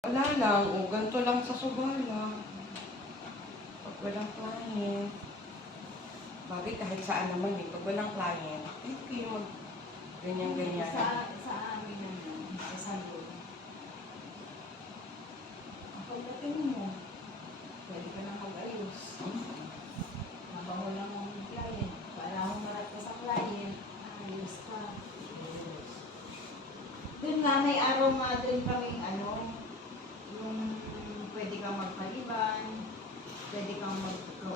Wala lang, o ganito lang sa Subala. Pag walang client, bagay kahit saan naman eh, pag walang client, pwede kayo mag ganyan-ganyan. Sa amin naman, sa salon. Kapag dating mo, pwede ka na mag-ayos. Habang walang mga client, para humarap ka sa client, ayos ka. Doon nga, may araw nga doon kaming yung pwede kang magpaliban, pwede kang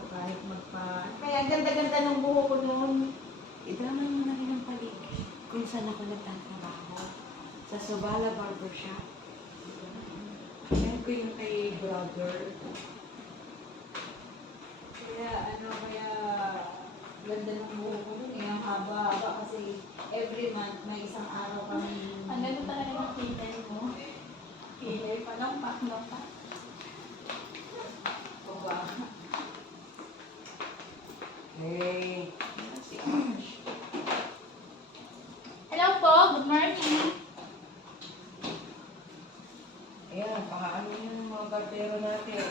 kahit kaya ganda-ganda ng buho ko noon. Idaman mo na rin ang paligid kung saan ako nagtatrabaho. Sa Subala Barbershop. Yan ko yung kay brother. Kaya ganda ng buho ko noon eh, ang haba-haba kasi every month may isang araw kami. Ang ganda talaga ng kilay mo. Kilay pa lang, pak na pa. Baba. Hey, si Ash. Hello po, good morning. Ayan, pakaano yung mga barbero natin.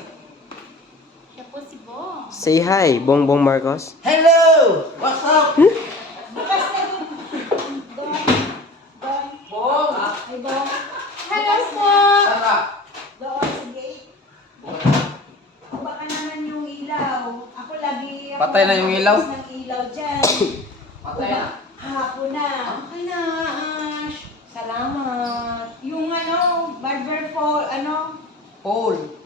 Siya po si Bong. Say hi, Bongbong Marcos. Hello! What's up? Bukas na din. Doon. Bong! Ay, doon. Hello po. Tara! Doon sa gate. Baka naman yung ilaw. Ako lagi Patay na yung ilaw? ng ilaw dyan. Patay na. Hapon na. Okay na, Ash. Salamat. Yung barber for, Paul.